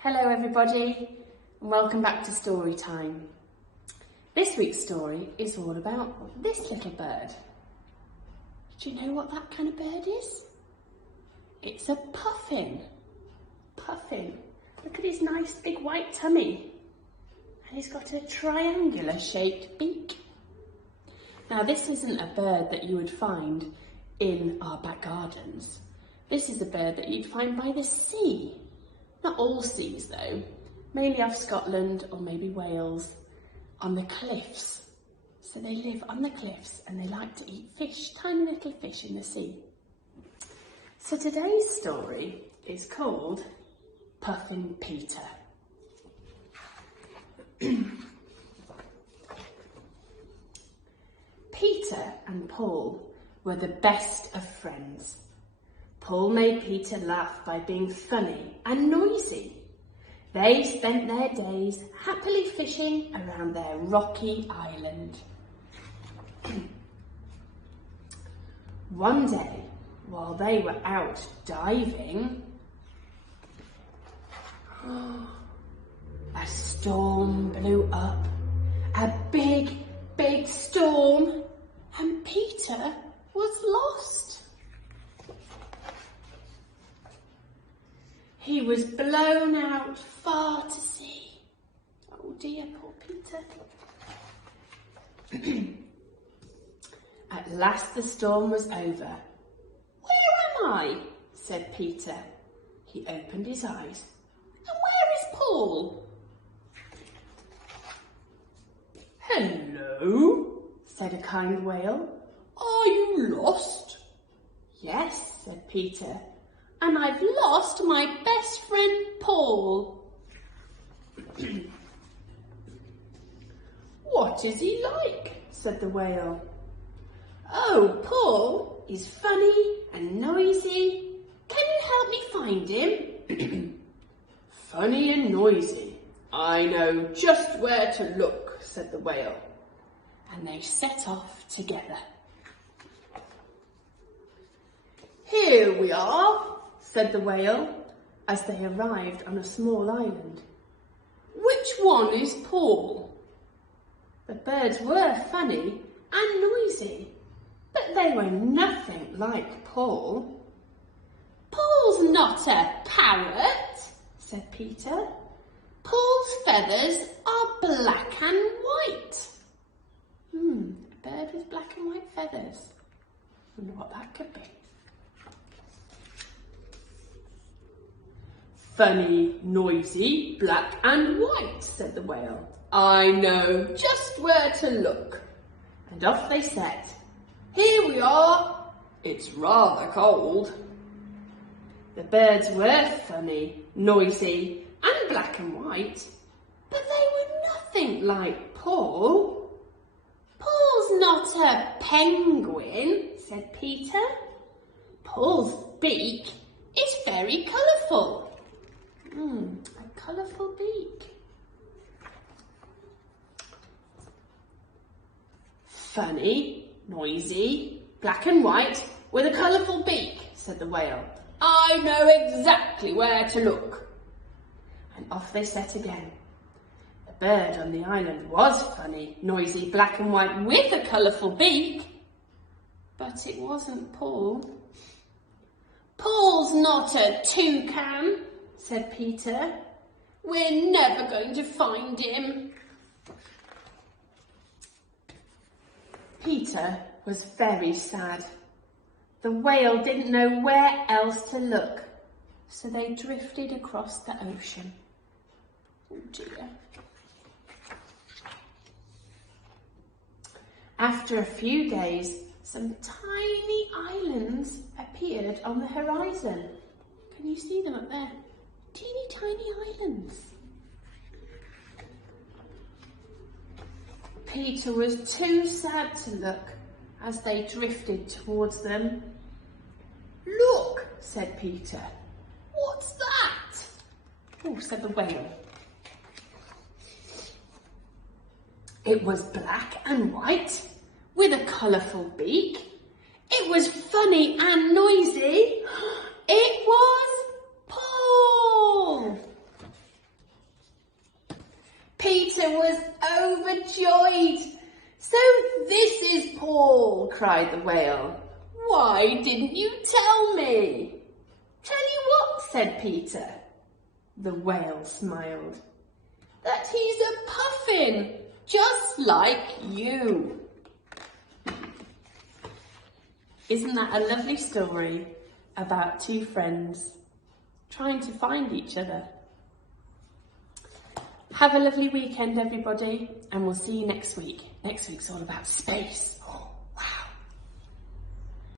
Hello everybody and welcome back to Storytime. This week's story is all about this little bird. Do you know what that kind of bird is? It's a puffin. Puffin. Look at his nice big white tummy. And he's got a triangular shaped beak. Now this isn't a bird that you would find in our back gardens. This is a bird that you'd find by the sea. Not all seas though, mainly off Scotland or maybe Wales, on the cliffs. So they live on the cliffs and they like to eat fish, tiny little fish in the sea. So today's story is called Puffin Peter. Peter and Paul were the best of friends. Paul made Peter laugh by being funny and noisy. They spent their days happily fishing around their rocky island. One day, while they were out diving, a storm blew up. A big, big storm, and Peter was lost. He was blown out far to sea. Oh dear, poor Peter. At last the storm was over. Where am I? Said Peter. He opened his eyes. And where is Paul? Hello, said a kind whale. Are you lost? Yes, said Peter. And I've lost my best friend Paul. What is he like? Said the whale. Oh, Paul is funny and noisy. Can you help me find him? Funny and noisy. I know just where to look, said the whale. And they set off together. Here we are, said the whale, as they arrived on a small island. Which one is Paul? The birds were funny and noisy, but they were nothing like Paul. Paul's not a parrot, said Peter. Paul's feathers are black and white. A bird with black and white feathers. Wonder what that could be. Funny, noisy, black and white, said the whale. I know just where to look. And off they set. Here we are. It's rather cold. The birds were funny, noisy and black and white, but they were nothing like Paul. Paul's not a penguin, said Peter. Paul's beak is very colourful. A colourful beak. Funny, noisy, black and white, with a colourful beak, said the whale. I know exactly where to look. And off they set again. The bird on the island was funny, noisy, black and white, with a colourful beak. But it wasn't Paul. Paul's not a toucan, said Peter. We're never going to find him. Peter was very sad. The whale didn't know where else to look, so they drifted across the ocean. Oh dear. After a few days, some tiny islands appeared on the horizon. Can you see them up there? Teeny tiny islands. Peter was too sad to look as they drifted towards them. Look, said Peter. What's that? Oh, said the whale. It was black and white with a colourful beak. It was funny and noisy. It was Paul. Peter was overjoyed. "So this is Paul," cried the whale. "Why didn't you tell me?" "Tell you what?" said Peter. The whale smiled. "That he's a puffin, just like you." Isn't that a lovely story about two friends trying to find each other? Have a lovely weekend, everybody, and we'll see you next week. Next week's all about space.